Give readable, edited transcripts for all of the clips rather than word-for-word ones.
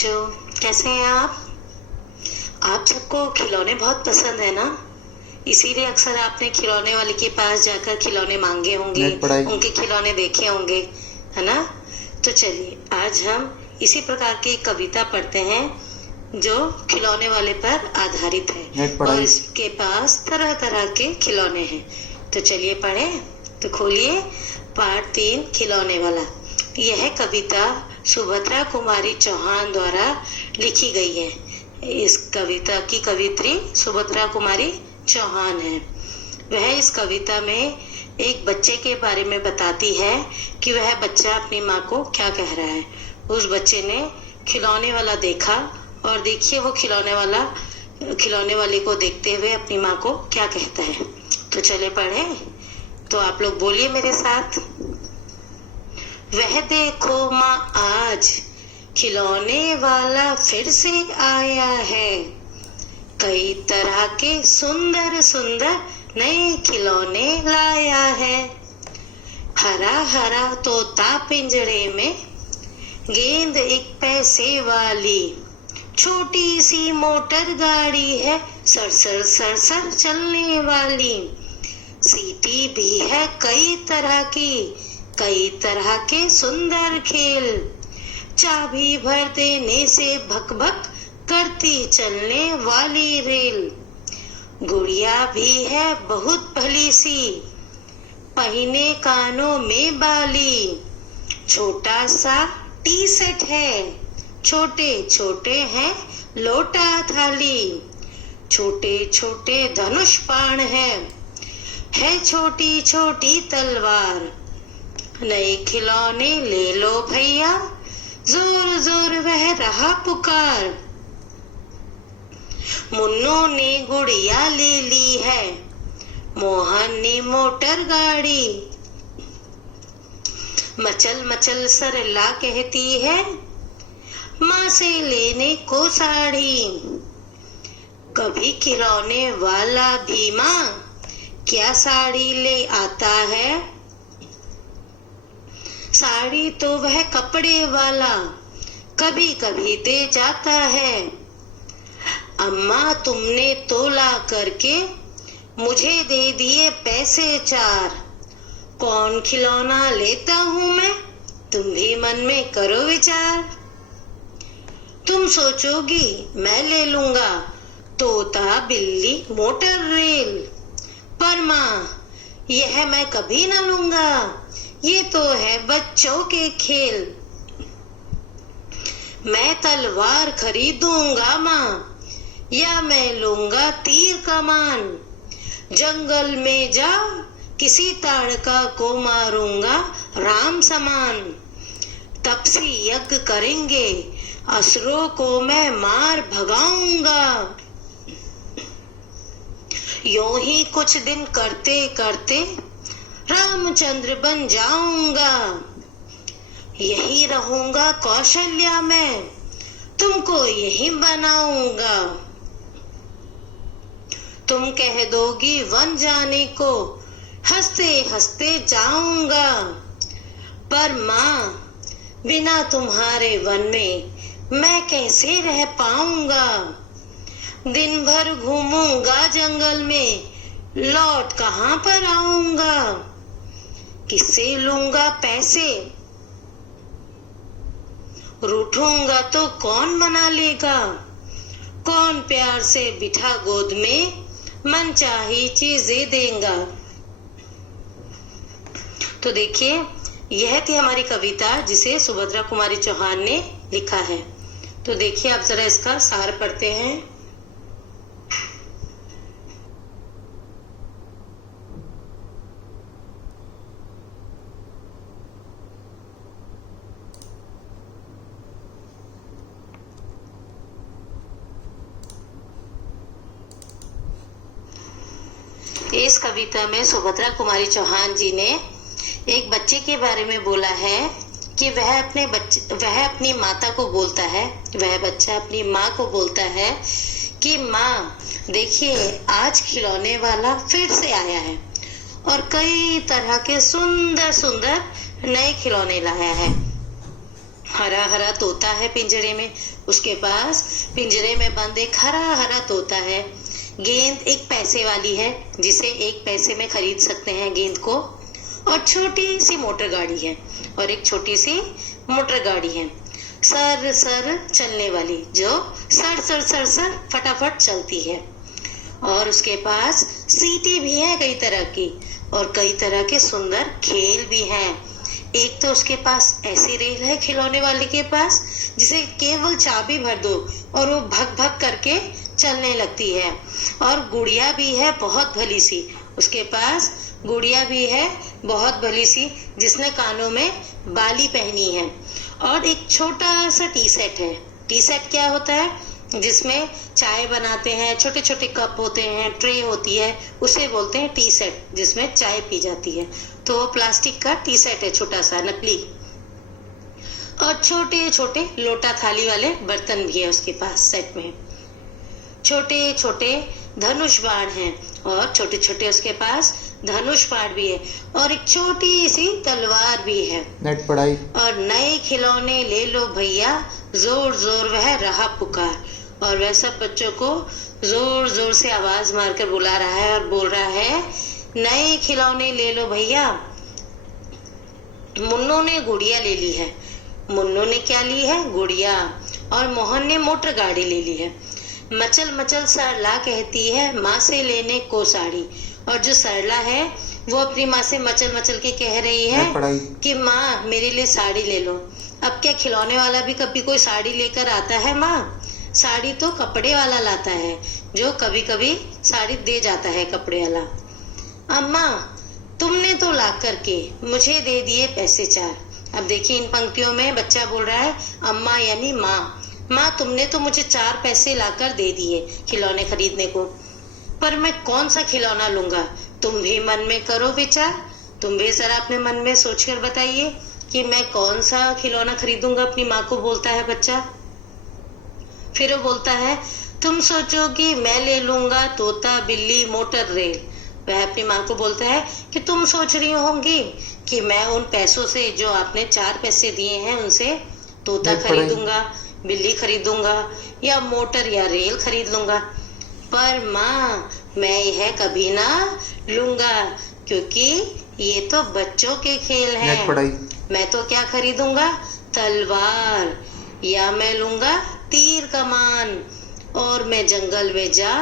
बच्चों, कैसे हैं आप सबको खिलौने बहुत पसंद है ना? इसीलिए अक्सर आपने खिलौने वाले के पास जाकर खिलौने मांगे होंगे, उनके खिलौने देखे होंगे, है ना? तो चलिए आज हम इसी प्रकार की कविता पढ़ते हैं जो खिलौने वाले पर आधारित है और इसके पास तरह तरह के खिलौने हैं। तो चलिए पढ़ें। तो खोलिए पाठ 3 खिलौने वाला। यह कविता सुभद्रा कुमारी चौहान द्वारा लिखी गई है। इस कविता की कवित्री सुभद्रा कुमारी चौहान है। वह इस कविता में एक बच्चे के बारे में बताती है कि वह बच्चा अपनी माँ को क्या कह रहा है। उस बच्चे ने खिलौने वाला देखा और देखिए वो खिलौने वाले को देखते हुए अपनी माँ को क्या कहता है। तो चले पढ़ें। तो आप लोग बोलिए मेरे साथ। वह देखो माँ आज खिलौने वाला फिर से आया है। कई तरह के सुंदर सुंदर नए खिलौने लाया है। हरा हरा तोता पिंजरे में, गेंद 1 पैसे वाली, छोटी सी मोटर गाड़ी है सर सर सर सर चलने वाली। सीटी भी है कई तरह के सुंदर खेल। चाबी भर देने से भक भक करती चलने वाली रेल। गुड़िया भी है बहुत भली सी, पहिने कानों में बाली। छोटा सा टी सेट है, छोटे छोटे हैं लोटा थाली। छोटे छोटे धनुष बाण है छोटी छोटी तलवार। नए खिलौने ले लो भैया, जोर जोर वह रहा पुकार। मुन्नू ने गुड़िया ले ली है, मोहन ने मोटर गाड़ी। मचल मचल सरला कहती है, माँ से लेने को साड़ी। कभी खिलौने वाला भी माँ क्या साड़ी ले आता है। साड़ी तो वह कपड़े वाला कभी कभी दे जाता है। अम्मा तुमने तोला करके मुझे दे दिए पैसे 4। कौन खिलौना लेता हूँ मैं, तुम भी मन में करो विचार। तुम सोचोगी मैं ले लूंगा तोता बिल्ली मोटर रेल, पर माँ यह मैं कभी ना लूंगा, ये तो है बच्चों के खेल। मैं तलवार खरीदूंगा माँ, या मैं लूंगा तीर कमान। जंगल में जा किसी ताड़का को मारूंगा राम समान। तपसी यज्ञ करेंगे असुरों को मैं मार भगाऊंगा। यूं ही कुछ दिन करते करते रामचंद्र बन जाऊंगा। यही रहूंगा कौशल्या मैं, तुमको यही बनाऊंगा। तुम कह दोगी वन जाने को, हंसते हंसते जाऊंगा। पर माँ बिना तुम्हारे वन में मैं कैसे रह पाऊंगा। दिन भर घूमूंगा जंगल में, लौट कहाँ पर आऊंगा। किससे लूंगा पैसे, रूठूंगा तो कौन मना लेगा। कौन प्यार से बिठा गोद में मन चाही चीजें देगा। तो देखिए यह थी हमारी कविता जिसे सुभद्रा कुमारी चौहान ने लिखा है। तो देखिए आप जरा इसका सार पढ़ते हैं। इस कविता में सुभद्रा कुमारी चौहान जी ने एक बच्चे के बारे में बोला है कि वह अपनी माता को बोलता है, वह बच्चा अपनी माँ को बोलता है कि माँ देखिए आज खिलौने वाला फिर से आया है और कई तरह के सुंदर सुंदर नए खिलौने लाया है। हरा हरा तोता है पिंजरे में, उसके पास पिंजरे में बंद एक हरा हरा तोता है। गेंद एक पैसे वाली है, जिसे 1 पैसे में खरीद सकते हैं गेंद को। और छोटी सी मोटर गाड़ी है, और एक छोटी सी मोटर गाड़ी है सर सर चलने वाली, जो सर सर सर सर फटाफट चलती है। और उसके पास सीटें भी हैं कई तरह की, और कई तरह के सुंदर खेल भी हैं। एक तो उसके पास ऐसी रेल है खिलौने वाले के पास, जिसे केवल चाबी भर दो और वो भग भग करके चलने लगती है। और गुड़िया भी है बहुत भली सी, उसके पास गुड़िया भी है बहुत भली सी, जिसने कानों में बाली पहनी है। और एक छोटा सा टी सेट है। टी सेट क्या होता है? जिसमें चाय बनाते हैं, छोटे छोटे कप होते हैं, ट्रे होती है, उसे बोलते हैं टी सेट, जिसमें चाय पी जाती है। तो वो प्लास्टिक का टी सेट है, छोटा सा नकली। और छोटे छोटे लोटा थाली वाले बर्तन भी है उसके पास सेट में। छोटे छोटे धनुष बाण हैं, और छोटे छोटे उसके पास धनुष बाण भी है, और एक छोटी सी तलवार भी है। नेट पढ़ाई। और नए खिलौने ले लो भैया, जोर जोर वह रहा पुकार। और वह सब बच्चों को जोर जोर से आवाज मारकर बुला रहा है और बोल रहा है, नए खिलौने ले लो भैया। मुन्नू ने गुड़िया ले ली है। मुन्नू ने क्या ली है? गुड़िया। और मोहन ने मोटर गाड़ी ले ली है। मचल मचल सरला कहती है, माँ से लेने को साड़ी। और जो सरला है वो अपनी माँ से मचल मचल के कह रही है कि माँ मेरे लिए साड़ी ले लो। अब क्या खिलौने वाला भी कभी कोई साड़ी लेकर आता है माँ? साड़ी तो कपड़े वाला लाता है, जो कभी कभी साड़ी दे जाता है कपड़े वाला। अम्मा तुमने तो ला करके मुझे दे दिए पैसे 4। अब देखिए इन पंक्तियों में बच्चा बोल रहा है अम्मा यानी माँ। माँ तुमने तो मुझे 4 पैसे लाकर दे दिए खिलौने खरीदने को, पर मैं कौन सा खिलौना लूंगा? तुम भी मन में करो विचार, तुम भी जरा अपने मन में सोचकर बताइए कि मैं कौन सा खिलौना खरीदूंगा। अपनी माँ को बोलता है बच्चा। फिर वो बोलता है, तुम सोचोगी मैं ले लूंगा तोता बिल्ली मोटर रेल। वह अपनी माँ को बोलता है कि तुम सोच रही होंगी कि मैं उन पैसों से जो आपने 4 पैसे दिए हैं उनसे तोता खरीदूंगा, बिल्ली खरीदूंगा, या मोटर या रेल खरीद लूंगा। पर माँ मैं यह कभी ना लूंगा, क्योंकि ये तो बच्चों के खेल हैं। मैं तो क्या खरीदूंगा? तलवार, या मैं लूंगा तीर कमान, और मैं जंगल में जा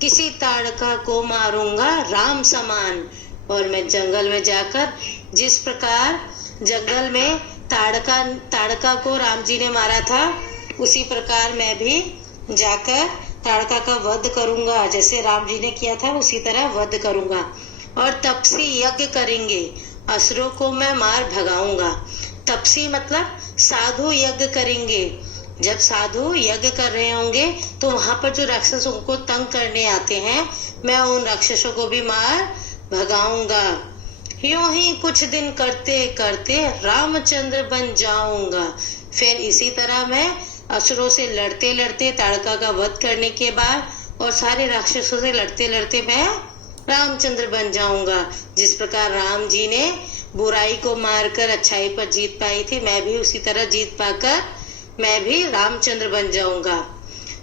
किसी ताड़का को मारूंगा राम समान। और मैं जंगल में जाकर जिस प्रकार जंगल में ताड़का को राम जी ने मारा था, उसी प्रकार मैं भी जाकर ताड़का का वध करूंगा। जैसे राम जी ने किया था उसी तरह वध करूंगा। और तपसी यज्ञ करेंगे, असुरों को मैं मार भगाऊंगा। तपसी मतलब साधु यज्ञ करेंगे। जब साधु यज्ञ कर रहे होंगे तो वहां पर जो राक्षस उनको तंग करने आते हैं, मैं उन राक्षसों को भी मार भगाऊंगा। यूं ही कुछ दिन करते करते रामचंद्र बन जाऊंगा। फिर इसी तरह मैं असुरों से लड़ते लड़ते ताड़का का वध करने के बाद और सारे राक्षसों से लड़ते लड़ते मैं रामचंद्र बन जाऊंगा। जिस प्रकार राम जी ने बुराई को मारकर अच्छाई पर जीत पाई थी, मैं भी उसी तरह जीत पाकर मैं भी रामचंद्र बन जाऊंगा।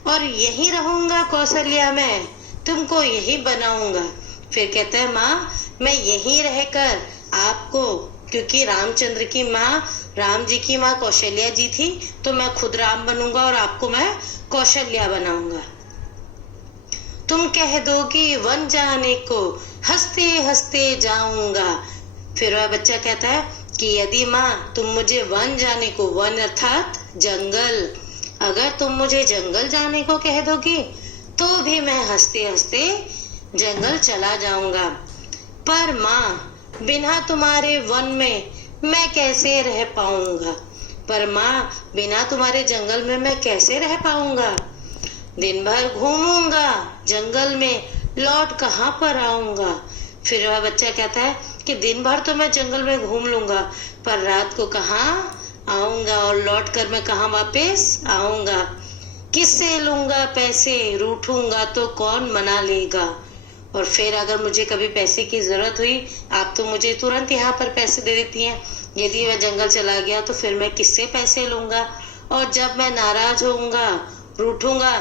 और यही रहूंगा कौशल्या में, तुमको यही बनाऊंगा। फिर कहता है माँ मैं यही रहकर आपको, क्योंकि रामचंद्र की माँ राम जी की माँ कौशल्या जी थी, तो मैं खुद राम बनूंगा और आपको मैं कौशल्या बनाऊंगा। तुम कह दोगी वन जाने को, हंसते हंसते जाऊंगा। फिर वह बच्चा कहता है कि यदि माँ तुम मुझे वन जाने को, वन अर्थात जंगल, अगर तुम मुझे जंगल जाने को कह दोगी तो भी मैं हंसते हंसते जंगल चला जाऊंगा। पर माँ बिना तुम्हारे वन में मैं कैसे रह पाऊंगा? पर माँ बिना तुम्हारे जंगल में मैं कैसे रह पाऊंगा? दिन भर घूमूंगा जंगल में, लौट कहाँ पर आऊंगा? फिर वह बच्चा कहता है कि दिन भर तो मैं जंगल में घूम लूंगा, पर रात को कहाँ आऊंगा और लौट कर मैं कहाँ वापस आऊंगा? किससे लूंगा पैसे, रूठूंगा तो कौन मना लेगा? और फिर अगर मुझे कभी पैसे की जरूरत हुई, आप तो मुझे तुरंत यहाँ पर पैसे दे देती हैं। यदि मैं जंगल चला गया तो फिर मैं किससे पैसे लूंगा? और जब मैं नाराज होऊंगा, रूठूंगा,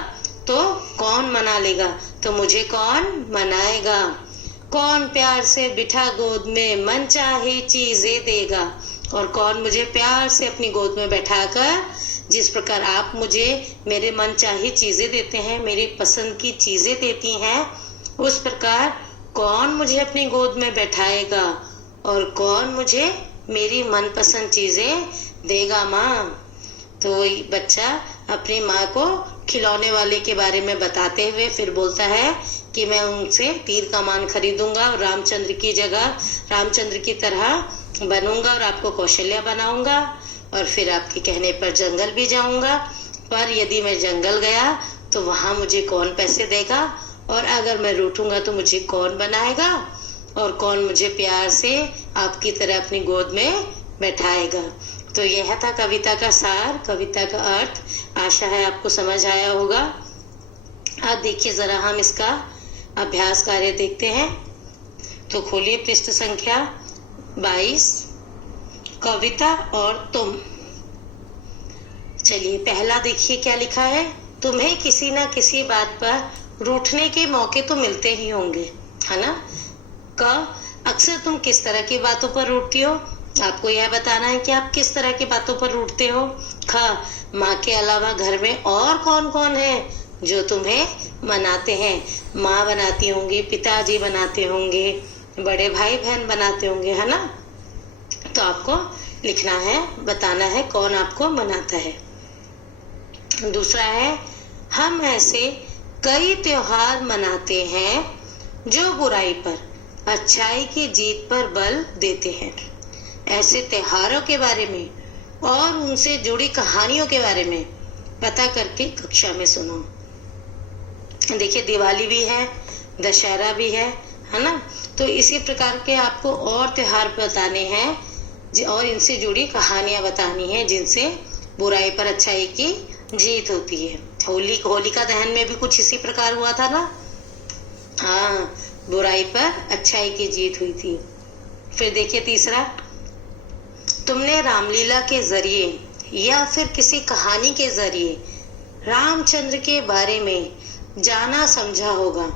तो कौन मना लेगा? तो मुझे कौन मनाएगा? कौन प्यार से बिठा गोद में मन चाहे चीजें देगा? और कौन मुझे प्यार से अपनी गोद में बैठाकर, जिस प्रकार आप मुझे मेरे मन चाही चीजें देते हैं, मेरी पसंद की चीजें देती हैं, उस प्रकार कौन मुझे अपनी गोद में बैठाएगा और कौन मुझे मेरी मनपसंद चीजें देगा माँ? तो बच्चा अपनी माँ को खिलौने वाले के बारे में बताते हुए फिर बोलता है कि मैं उनसे तीर कमान खरीदूंगा और रामचंद्र की जगह रामचंद्र की तरह बनूंगा और आपको कौशल्या बनाऊंगा, और फिर आपके कहने पर जंगल भी जाऊंगा। पर यदि मैं जंगल गया तो वहां मुझे कौन पैसे देगा? और अगर मैं रूठूंगा तो मुझे कौन बनाएगा? और कौन मुझे प्यार से आपकी तरह अपनी गोद में बैठाएगा? तो यह था कविता का सार, कविता का अर्थ। आशा है आपको समझ आया होगा। अब देखिए जरा हम इसका अभ्यास कार्य देखते हैं। तो खोलिए पृष्ठ संख्या 22, कविता और तुम। चलिए पहला देखिए क्या लिखा है। तुम्हें किसी ना किसी बात पर रूठने के मौके तो मिलते ही होंगे, है ना? अक्सर तुम किस तरह की बातों पर रूठती हो? आपको यह बताना है कि आप किस तरह की बातों पर रूठते हो। माँ के अलावा घर में और कौन कौन है जो तुम्हें मनाते हैं? माँ बनाती होंगी, पिताजी बनाते होंगे, बड़े भाई बहन बनाते होंगे, है ना? तो आपको लिखना है, बताना है कौन आपको मनाता है। दूसरा है, हम ऐसे कई त्योहार मनाते हैं जो बुराई पर अच्छाई की जीत पर बल देते हैं। ऐसे त्योहारों के बारे में और उनसे जुड़ी कहानियों के बारे में पता करके कक्षा में सुनो। देखिए दिवाली भी है, दशहरा भी है ना? तो इसी प्रकार के आपको और त्योहार बताने हैं और इनसे जुड़ी कहानियां बतानी है जिनसे बुराई पर अच्छाई की जीत होती है। होलिका दहन में भी कुछ इसी प्रकार हुआ था ना? हाँ, बुराई पर अच्छाई की जीत हुई थी। फिर देखिए तीसरा, तुमने रामलीला के जरिए या फिर किसी कहानी के जरिए रामचंद्र के बारे में जाना समझा होगा।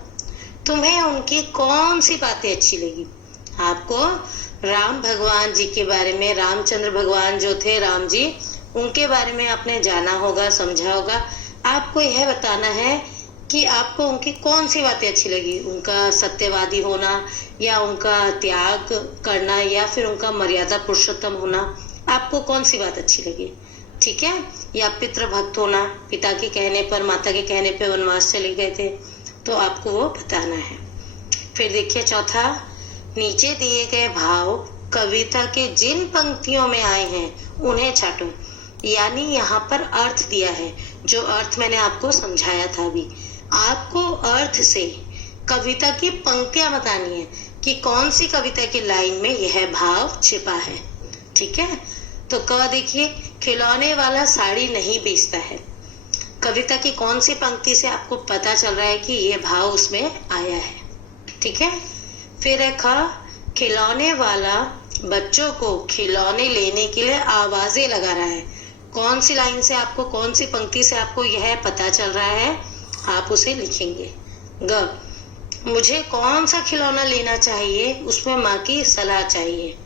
तुम्हें उनकी कौन सी बातें अच्छी लगी? आपको राम भगवान जी के बारे में, रामचंद्र भगवान जो थे राम जी, उनके बारे में आपने जाना होगा, समझा होगा। आपको यह बताना है कि आपको उनकी कौन सी बातें अच्छी लगी। उनका सत्यवादी होना या उनका त्याग करना या फिर उनका मर्यादा पुरुषोत्तम होना, आपको कौन सी बात अच्छी लगी? ठीक है? या पितृभक्त होना, पिता के कहने पर, माता के कहने पर वनवास चले गए थे, तो आपको वो बताना है। फिर देखिए चौथा, नीचे दिए गए भाव कविता के जिन पंक्तियों में आए हैं उन्हें छाटो। यानी यहाँ पर अर्थ दिया है, जो अर्थ मैंने आपको समझाया था अभी। आपको अर्थ से कविता की पंक्तियां बतानी है कि कौन सी कविता की लाइन में यह भाव छिपा है। ठीक है? तो देखिए, खिलौने वाला साड़ी नहीं बेचता है। कविता की कौन सी पंक्ति से आपको पता चल रहा है कि यह भाव उसमें आया है? ठीक है? फिर है खिलौने वाला बच्चों को खिलौने लेने के लिए आवाजें लगा रहा है। कौन सी लाइन से आपको, कौन सी पंक्ति से आपको यह पता चल रहा है? आप उसे लिखेंगे। मुझे कौन सा खिलौना लेना चाहिए, उसमें माँ की सलाह चाहिए।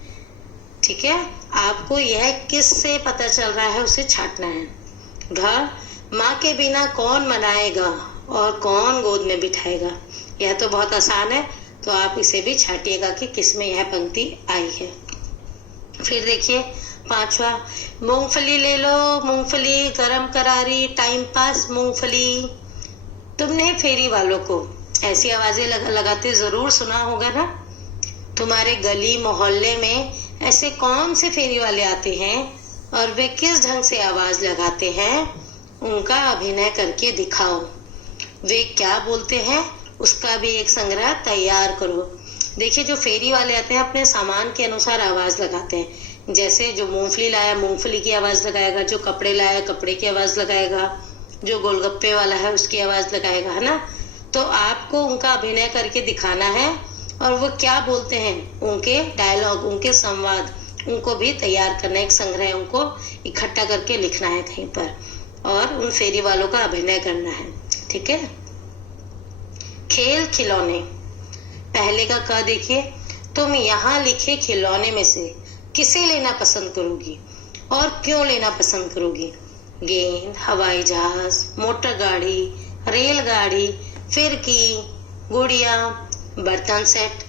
ठीक है? आपको यह किस से पता चल रहा है उसे छाटना है। माँ के बिना कौन मनाएगा और कौन गोद में बिठाएगा? यह तो बहुत आसान है, तो आप इसे भी छाटिएगा कि किस में यह पंक्ति आई है। फिर देखिए पांचवा, मूंगफली ले लो मूंगफली, गरम करारी टाइम पास मूंगफली। तुमने फेरी वालों को ऐसी आवाजें लगाते जरूर सुना होगा ना? तुम्हारे गली मोहल्ले में ऐसे कौन से फेरी वाले आते हैं और वे किस ढंग से आवाज लगाते हैं, उनका अभिनय करके दिखाओ। वे क्या बोलते हैं उसका भी एक संग्रह तैयार करो। देखिए, जो फेरी वाले आते हैं अपने सामान के अनुसार आवाज लगाते हैं। जैसे जो मूंगफली लाया मूंगफली की आवाज लगाएगा, जो कपड़े लाया कपड़े की आवाज लगाएगा, जो गोलगप्पे वाला है उसकी आवाज लगाएगा, है ना? तो आपको उनका अभिनय करके दिखाना है और वो क्या बोलते हैं, उनके डायलॉग, उनके संवाद, उनको भी तैयार करना है। एक संग्रह उनको इकट्ठा करके लिखना है कहीं पर और उन फेरी वालों का अभिनय करना है। ठीक है। खेल खिलौने, पहले का क देखिए, तुम यहाँ लिखे खिलौने में से किसे लेना पसंद करोगी और क्यों लेना पसंद करोगी? गेंद, हवाई जहाज, मोटर गाड़ी, रेलगाड़ी, फिरकी, गुड़िया, बर्तन सेट,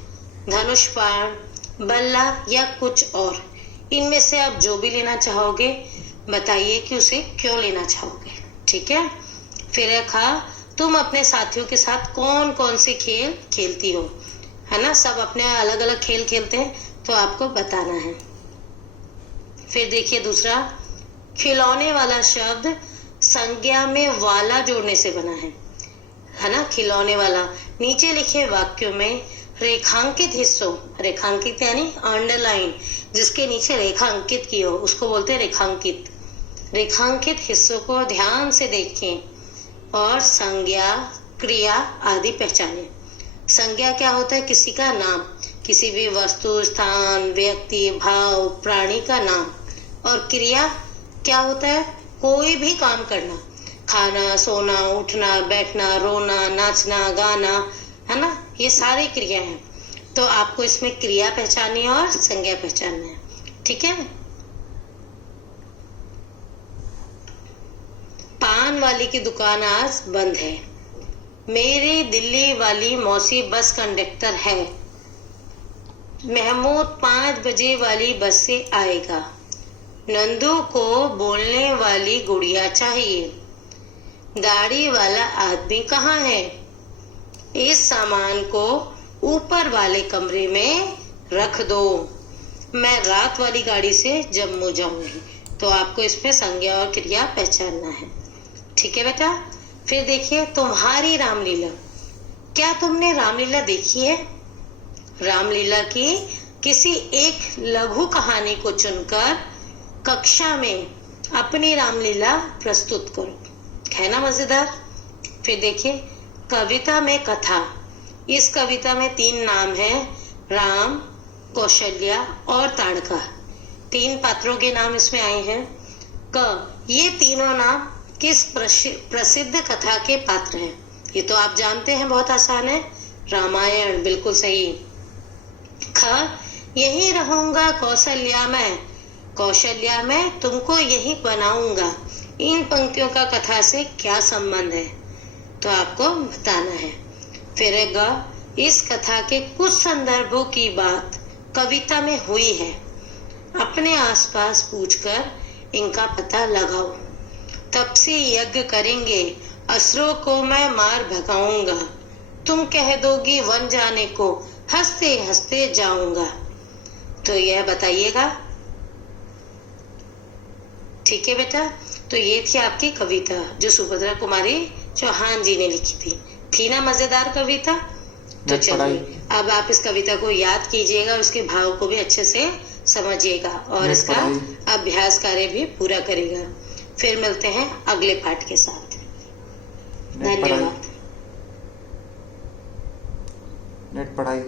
धनुष बाण, बल्ला या कुछ और। इनमें से आप जो भी लेना चाहोगे बताइए कि उसे क्यों लेना चाहोगे। ठीक है। फिर रखा, तुम अपने साथियों के साथ कौन कौन से खेल खेलती हो, है ना। सब अपने अलग अलग खेल खेलते हैं तो आपको बताना है। फिर देखिए दूसरा, खिलौने वाला शब्द संज्ञा में वाला जोड़ने से बना है ना। खिलौने वाला, नीचे लिखे वाक्यों में रेखांकित हिस्सों, रेखांकित यानी अंडरलाइन, जिसके नीचे रेखा अंकित की हो उसको बोलते हैं रेखांकित। रेखांकित हिस्सों को ध्यान से देखें और संज्ञा, क्रिया आदि पहचानें। संज्ञा क्या होता है? किसी का नाम, किसी भी वस्तु, स्थान, व्यक्ति, भाव, प्राणी का नाम। और क्रिया क्या होता है? कोई भी काम करना, खाना, सोना, उठना, बैठना, रोना, नाचना, गाना, है ना, ये सारी क्रिया है। तो आपको इसमें क्रिया पहचाननी है और संज्ञा पहचानना है। ठीक है। पान वाली की दुकान आज बंद है। मेरी दिल्ली वाली मौसी बस कंडक्टर है। महमूद 5 बजे वाली बस से आएगा। नंदू को बोलने वाली गुड़िया चाहिए। दाढ़ी वाला आदमी कहाँ है? इस सामान को ऊपर वाले कमरे में रख दो। मैं रात वाली गाड़ी से जम्मू जाऊंगी। तो आपको इसमें संज्ञा और क्रिया पहचानना है। ठीक है बेटा। फिर देखिए, तुम्हारी रामलीला, क्या तुमने रामलीला देखी है? रामलीला की किसी एक लघु कहानी को चुनकर कक्षा में अपनी रामलीला प्रस्तुत करो। है ना मजेदार। फिर देखिए, कविता में कथा, इस कविता में 3 नाम हैं, राम, कौशल्या और ताड़का। 3 पात्रों के नाम इसमें आए हैं। ये तीनों नाम किस प्रसिद्ध कथा के पात्र हैं? ये तो आप जानते हैं, बहुत आसान है, रामायण, बिल्कुल सही। यही रहूंगा कौशल्या में, कौशल्या में तुमको यही बनाऊंगा। इन पंक्तियों का कथा से क्या संबंध है? तो आपको बताना है। फिर इस कथा के कुछ संदर्भों की बात कविता में हुई है। अपने आसपास पूछकर इनका पता लगाओ। तपसी यज्ञ करेंगे, असुरों को मैं मार भगाऊंगा। तुम कह दोगी वन जाने को, हंसते हंसते जाऊंगा। तो यह बताइएगा। ठीक है बेटा। तो ये थी आपकी कविता जो सुभद्रा कुमारी चौहान जी ने लिखी थी ना मजेदार कविता। तो चलिए अब आप इस कविता को याद कीजिएगा, उसके भाव को भी अच्छे से समझिएगा और इसका अभ्यास कार्य भी पूरा करेगा। फिर मिलते हैं अगले पाठ के साथ। धन्यवाद। नेट पढ़ाई।